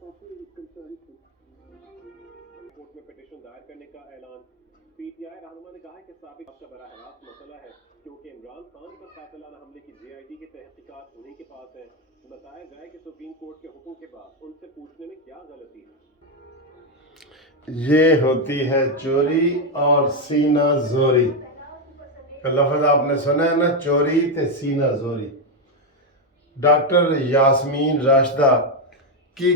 Court में petition दायर करने का ऐलान। पीटीआई रहनुमा ने कहा है कि साबिक का बराह रास्त मसला है क्योंकि इमरान खान पर कातिलाना हमले की जेआईडी की तहकीकात उन्हीं के पास है। बताया जाए कि सुप्रीम कोर्ट के हुक्म के बाद उनसे पूछने में क्या गलती है। ये होती है चोरी और सीना जोरी। लफ्ज आपने सुना है ना, चोरी ते सीना जोरी। डॉक्टर यास्मीन राशिदा की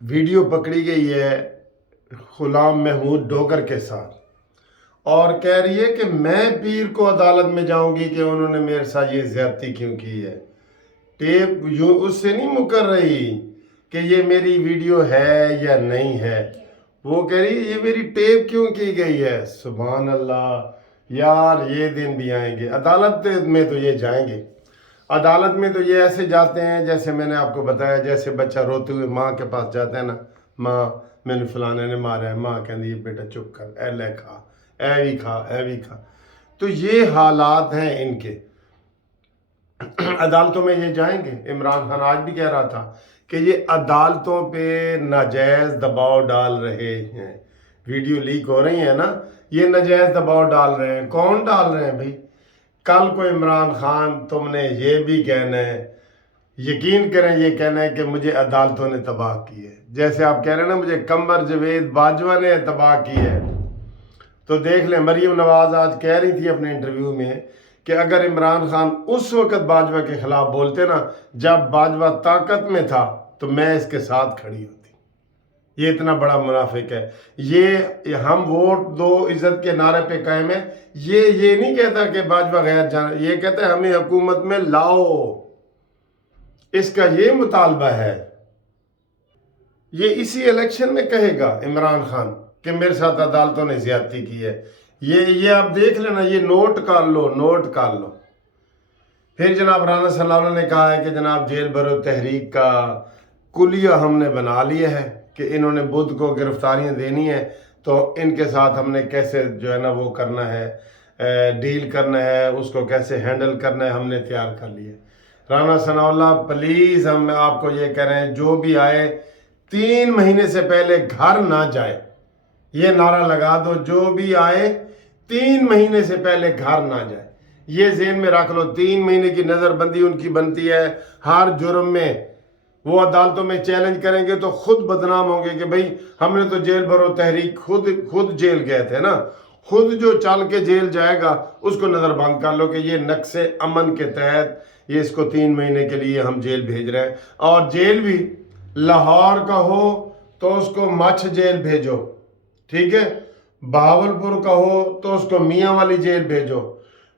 वीडियो पकड़ी गई है गुलाम महमूद डोगर के साथ और कह रही है कि मैं पीर को अदालत में जाऊंगी कि उन्होंने मेरे साथ ये ज्यादती क्यों की है। टेप उससे नहीं मुकर रही कि ये मेरी वीडियो है या नहीं है, वो कह रही है ये मेरी टेप क्यों की गई है। सुभान अल्लाह यार, ये दिन भी आएंगे। अदालत में तो ये जाएंगे, अदालत में तो ये ऐसे जाते हैं जैसे मैंने आपको बताया, जैसे बच्चा रोते हुए माँ के पास जाता है ना, माँ मैंने फलाने ने मारा है, माँ कहती है बेटा चुप कर, ए ले खा, ए भी खा, ए भी खा। तो ये हालात हैं इनके। अदालतों में ये जाएंगे। इमरान खान आज भी कह रहा था कि ये अदालतों पे नाजायज दबाव डाल रहे हैं। वीडियो लीक हो रही है ना, ये नाजायज दबाव डाल रहे हैं। कौन डाल रहे हैं भाई? कल को इमरान खान तुमने ये भी कहना है, यकीन करें ये कहना है कि मुझे अदालतों ने तबाह की है। जैसे आप कह रहे हैं ना मुझे कमर जवेद बाजवा ने तबाह की है, तो देख लें मरीम नवाज आज कह रही थी अपने इंटरव्यू में कि अगर इमरान खान उस वक्त बाजवा के खिलाफ बोलते ना जब बाजवा ताकत में था तो मैं इसके साथ खड़ी होती। ये इतना बड़ा मुनाफिक है। ये हम वोट दो इज्जत के नारे पे कायम है। ये नहीं कहता कि बाजवा गैर जाना, ये कहता है हमें हुकूमत में लाओ। इसका ये मुतालबा है। ये इसी इलेक्शन में कहेगा इमरान खान कि मेरे साथ अदालतों ने ज्यादती की है। ये आप देख लेना, ये नोट कर लो, नोट कर लो। फिर जनाब राना सलाम ने कहा है कि जनाब जेल भरो तहरीक का कुलिया हमने बना लिया है कि इन्होंने बुध को गिरफ्तारियां देनी है तो इनके साथ हमने कैसे जो है ना वो करना है, डील करना है, उसको कैसे हैंडल करना है, हमने तैयार कर लिया। राना सनाउल्लाह प्लीज़ हम आपको ये कह रहे हैं जो भी आए 3 महीने से पहले घर ना जाए। ये नारा लगा दो, जो भी आए 3 महीने से पहले घर ना जाए। ये ज़हन में रख लो, 3 महीने की नज़रबंदी उनकी बनती है। हर जुर्म में वो अदालतों में चैलेंज करेंगे तो खुद बदनाम होंगे कि भाई हमने तो जेल भरो तहरीक खुद जेल गए थे ना। खुद जो चल के जेल जाएगा उसको नज़रबंद कर लो कि ये नक्शे अमन के तहत ये इसको 3 महीने के लिए हम जेल भेज रहे हैं। और जेल भी लाहौर का हो तो उसको मछ जेल भेजो, ठीक है। बहावलपुर का हो तो उसको मियाँ वाली जेल भेजो,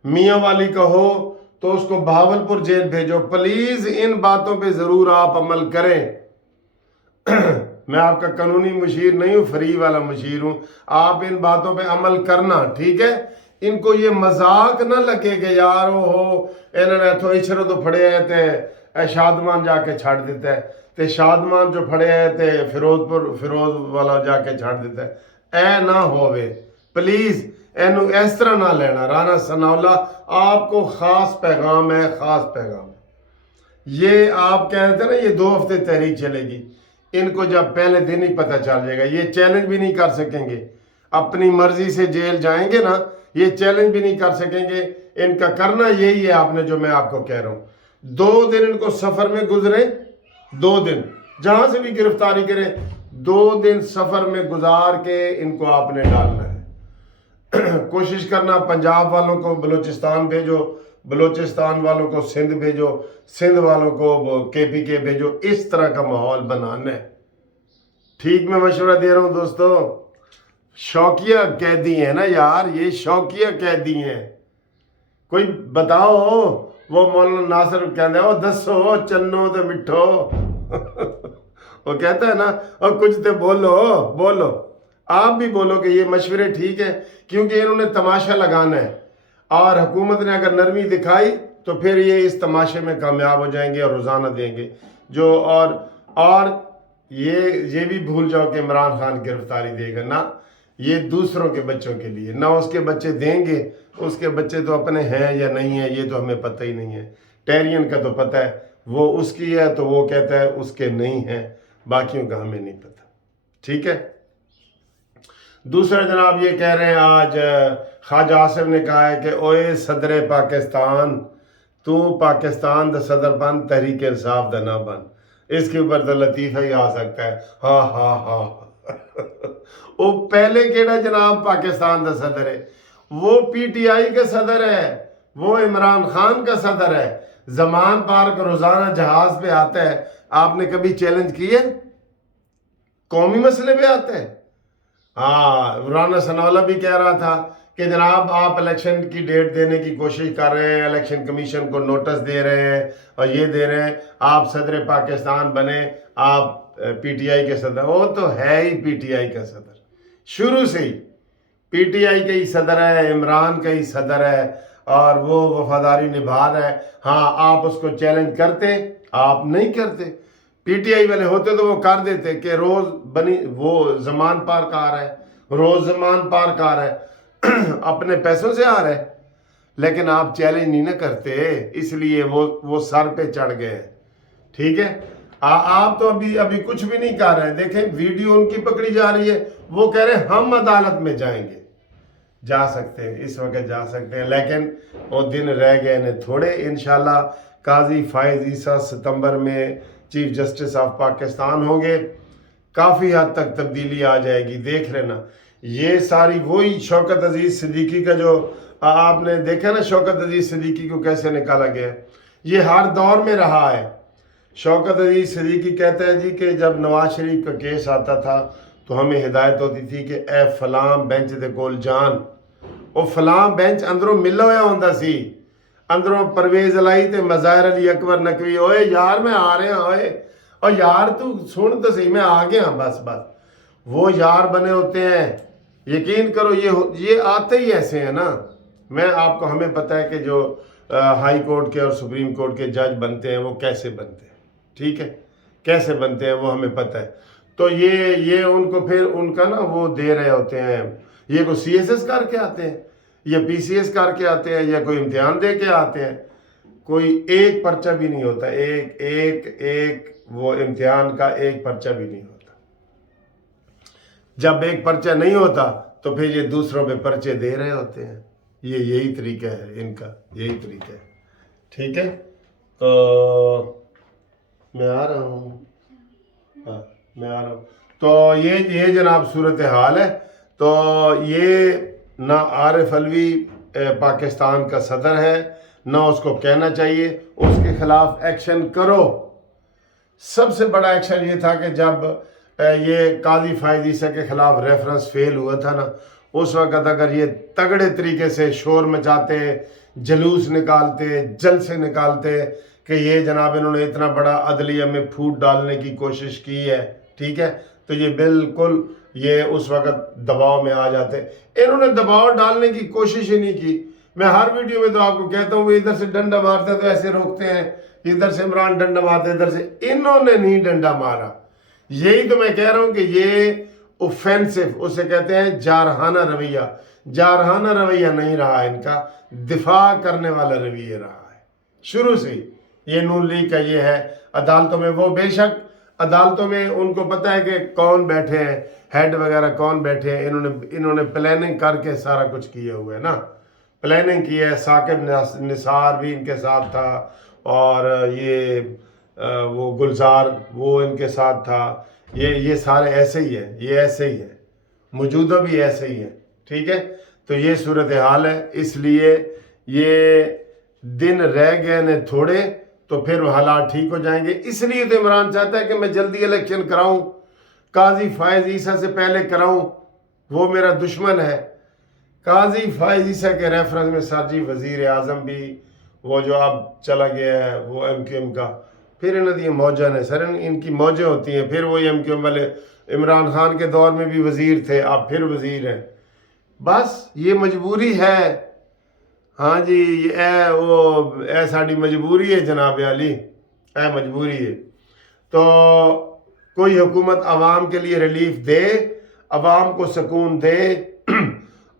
मियाँ वाली का हो तो उसको बहावलपुर जेल भेजो। प्लीज इन बातों पे जरूर आप अमल करें। मैं आपका कानूनी मुशीर नहीं हूँ, फ्री वाला मुशीर हूँ। आप इन बातों पे अमल करना, ठीक है। इनको ये मजाक ना लगे कि यार हो इन्होंने तो इशरो तो फड़े है ते शादमान जाके छाड़ देता है, ते शादमान जो फड़े है ते फिरोज वाला जाके छाड़ देता है। ऐ ना होवे प्लीज, एनू इस तरह ना लेना। राना सनाउल्लाह आपको खास पैगाम है, खास पैगाम है। ये आप कह रहे थे ना ये 2 हफ्ते तहरीक चलेगी, इनको जब पहले दिन ही पता चल जाएगा। ये चैलेंज भी नहीं कर सकेंगे, अपनी मर्जी से जेल जाएंगे ना, ये चैलेंज भी नहीं कर सकेंगे। इनका करना यही है आपने जो मैं आपको कह रहा हूँ। 2 दिन इनको सफर में गुजरे, 2 दिन जहां से भी गिरफ्तारी करें 2 दिन सफर में गुजार के इनको आपने डालना है। कोशिश करना पंजाब वालों को बलूचिस्तान भेजो, बलूचिस्तान वालों को सिंध भेजो, सिंध वालों को KPK भेजो। इस तरह का माहौल बनाना है, ठीक। मैं मशवरा दे रहा हूँ दोस्तों। शौकिया कैदी है ना यार, ये शौकिया कैदी हैं। कोई बताओ, वो मौलाना नासिर कहते हैं दसो चन्नो तो मिठो वो कहता है ना और कुछ तो बोलो। आप भी बोलो कि ये मशवरे ठीक है, क्योंकि इन्होंने तमाशा लगाना है और हुकूमत ने अगर नरमी दिखाई तो फिर ये इस तमाशे में कामयाब हो जाएंगे और रोज़ाना देंगे जो। और ये भी भूल जाओ कि इमरान खान गिरफ्तारी देगा ना, ये दूसरों के बच्चों के लिए ना, उसके बच्चे देंगे। उसके बच्चे तो अपने हैं या नहीं है ये तो हमें पता ही नहीं है। टेरियन का तो पता है, वो उसकी है तो वो कहता है उसके नहीं है। باقیوں کا ہمیں نہیں پتہ. ٹھیک ہے. دوسرا جناب یہ کہہ رہے ہیں آج خواجہ آصف نے کہا ہے کہ اوئے صدر پاکستان تو پاکستان دا صدر بن تحریک انصاف دا نہ بن. اس کے اوپر تو لطیفہ ہی آ سکتا ہے. ہاں ہاں ہاں وہ پہلے کیڑا جناب پاکستان دا صدر ہے؟ وہ پی ٹی آئی کا صدر ہے, وہ عمران خان کا صدر ہے. زمان پارک روزانہ جہاز پہ آتا ہے, آپ نے کبھی چیلنج کیا؟ قومی مسئلے پہ آتا ہے. ہاں رانا ثناءاللہ بھی کہہ رہا تھا کہ جناب آپ الیکشن کی ڈیٹ دینے کی کوشش کر رہے ہیں, الیکشن کمیشن کو نوٹس دے رہے ہیں اور یہ دے رہے ہیں, آپ صدر پاکستان بنے, آپ پی ٹی آئی کے صدر. وہ تو ہے ہی پی ٹی آئی کا صدر, شروع سے ہی پی ٹی آئی کا ہی صدر ہے, عمران کا ہی صدر ہے اور وہ وفاداری نبھا رہا ہے. ہاں آپ اس کو چیلنج کرتے, آپ نہیں کرتے. پی ٹی آئی والے ہوتے تو وہ کر دیتے کہ روز بنی وہ زمان پارک آ رہا ہے, روز زمان پارک آ رہا ہے, اپنے پیسوں سے آ رہا ہے. لیکن آپ چیلنج نہیں نہ کرتے, اس لیے وہ سر پہ چڑھ گئے. ٹھیک ہے. آپ تو ابھی کچھ بھی نہیں کر رہے ہیں. دیکھیں ویڈیو ان کی پکڑی جا رہی ہے, وہ کہہ رہے ہیں ہم عدالت میں جائیں گے. جا سکتے ہیں, اس وقت جا سکتے ہیں, لیکن وہ دن رہ گئے نے تھوڑے. انشاءاللہ قاضی فائز عیسیٰ ستمبر میں چیف جسٹس آف پاکستان ہوں گے. کافی حد تک تبدیلی آ جائے گی, دیکھ لینا. یہ ساری وہی شوکت عزیز صدیقی کا جو آپ نے دیکھا نا, شوکت عزیز صدیقی کو کیسے نکالا گیا, یہ ہر دور میں رہا ہے. شوکت عزیز صدیقی کہتا ہے جی کہ جب نواز شریف کا کیس آتا تھا تو ہمیں ہدایت ہوتی تھی کہ اے فلاں بینچ دے کول جان. وہ فلاں بینچ اندروں ملا ہوا ہوندا سی, اندروں پرویز علائی تے مظاہر علی اکبر نقوی, اوئے یار میں آ رہے ہیں, اوئے اور یار تو سن تو صحیح میں آ گیا, بس وہ یار بنے ہوتے ہیں. یقین کرو یہ آتے ہی ایسے ہیں نا. میں آپ کو ہمیں پتہ ہے کہ جو ہائی کورٹ کے اور سپریم کورٹ کے جج بنتے ہیں وہ کیسے بنتے ہیں. ٹھیک ہے, کیسے بنتے ہیں وہ ہمیں پتہ ہے. تو یہ ان کو پھر ان کا نا وہ دے رہے ہوتے ہیں, یہ کوئی سی ایس ایس کر کے آتے ہیں یا پی سی ایس کر کے آتے ہیں یا کوئی امتحان دے کے آتے ہیں. کوئی ایک پرچہ بھی نہیں ہوتا, ایک وہ امتحان کا ایک پرچہ بھی نہیں ہوتا. جب ایک پرچہ نہیں ہوتا تو پھر یہ دوسروں پہ پرچے دے رہے ہوتے ہیں. یہی طریقہ ہے ان کا, یہی طریقہ ہے. ٹھیک ہے. تو میں آ رہا ہوں, تو یہ جناب صورتحال ہے. تو یہ نہ عارف علوی پاکستان کا صدر ہے, نہ اس کو کہنا چاہیے, اس کے خلاف ایکشن کرو. سب سے بڑا ایکشن یہ تھا کہ جب یہ قاضی فائز عیسیٰ کے خلاف ریفرنس فیل ہوا تھا نا, اس وقت اگر یہ تگڑے طریقے سے شور مچاتے, جلوس نکالتے, جلسے نکالتے کہ یہ جناب انہوں نے اتنا بڑا عدلیہ میں پھوٹ ڈالنے کی کوشش کی ہے, ٹھیک ہے, تو یہ بالکل یہ اس وقت دباؤ میں آ جاتے. انہوں نے دباؤ ڈالنے کی کوشش ہی نہیں کی. میں ہر ویڈیو میں تو آپ کو کہتا ہوں وہ ادھر سے ڈنڈا مارتے تو ایسے روکتے ہیں, ادھر سے عمران ڈنڈا مارتے, ادھر سے. انہوں نے نہیں ڈنڈا مارا. یہی تو میں کہہ رہا ہوں کہ یہ اوفینسو, اسے کہتے ہیں جارحانہ رویہ. جارحانہ رویہ نہیں رہا ان کا, دفاع کرنے والا رویہ رہا ہے شروع سے ہی. یہ نون لیگ کا یہ ہے. عدالتوں میں وہ بے شک عدالتوں میں ان کو پتہ ہے کہ کون بیٹھے ہیں, ہیڈ وغیرہ کون بیٹھے ہیں. انہوں نے پلاننگ کر کے سارا کچھ کیا ہوا ہے نا, پلاننگ کی ہے. ثاقب نثار بھی ان کے ساتھ تھا, اور یہ وہ گلزار وہ ان کے ساتھ تھا. یہ سارے ایسے ہی ہیں, یہ ایسے ہی ہیں, موجودہ بھی ایسے ہی ہیں. ٹھیک ہے. تو یہ صورتحال ہے. اس لیے یہ دن رہ گئے نے تھوڑے, تو پھر حالات ٹھیک ہو جائیں گے. اس لیے تو عمران چاہتا ہے کہ میں جلدی الیکشن کراؤں, قاضی فائز عیسیٰ سے پہلے کراؤں. وہ میرا دشمن ہے. قاضی فائز عیسیٰ کے ریفرنس میں سرجی وزیر اعظم بھی وہ جو اب چلا گیا ہے وہ ایم کیو ایم کا, پھر انہوں نے موجہ نے سر ان کی موجیں ہوتی ہیں, پھر وہ ایم کیو ایم والے عمران خان کے دور میں بھی وزیر تھے, اب پھر وزیر ہیں. بس یہ مجبوری ہے. ہاں جی, اے ساڑی مجبوری ہے جناب علی, اے مجبوری ہے. تو کوئی حکومت عوام کے لیے ریلیف دے, عوام کو سکون دے.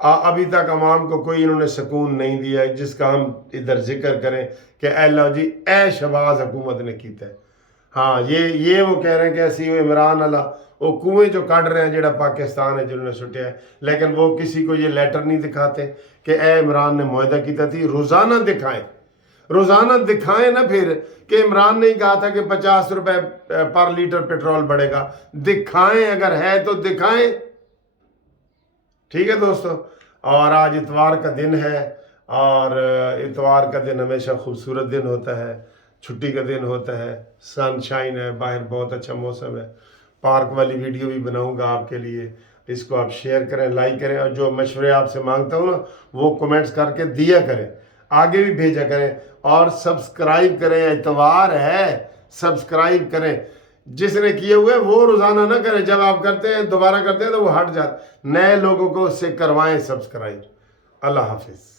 ابھی تک عوام کو کوئی انہوں نے سکون نہیں دیا ہے, جس کا ہم ادھر ذکر کریں کہ اے اللہ جی اے شہباز حکومت نے کیتا ہے. हाँ ये वो कह रहे हैं कि ऐसी वो इमरान अला वो कुएं जो काट रहे हैं जेड़ा पाकिस्तान है जिन्होंने सुटिया है, लेकिन वो किसी को ये लेटर नहीं दिखाते कि ए इमरान ने मुआहदा किया थी। रोज़ाना दिखाएं ना फिर कि इमरान ने कहा था कि 50 रुपए पर लीटर पेट्रोल बढ़ेगा। दिखाएं, अगर है तो दिखाएं। ठीक है दोस्तों, और आज इतवार का दिन है और इतवार का दिन हमेशा खूबसूरत दिन होता है, छुट्टी का दिन होता है, सनशाइन है, बाहर बहुत अच्छा मौसम है। पार्क वाली वीडियो भी बनाऊंगा आपके लिए, इसको आप शेयर करें, लाइक करें, और जो मशवरे आपसे मांगता हूँ ना वो कमेंट्स करके दिया करें, आगे भी भेजा करें, और सब्सक्राइब करें। इतवार है, सब्सक्राइब करें। जिसने किए हुए वो रोज़ाना ना करें, जब आप करते हैं दोबारा करते हैं तो वो हट जाते। नए लोगों को उससे करवाएं सब्सक्राइब। अल्लाह हाफिज़।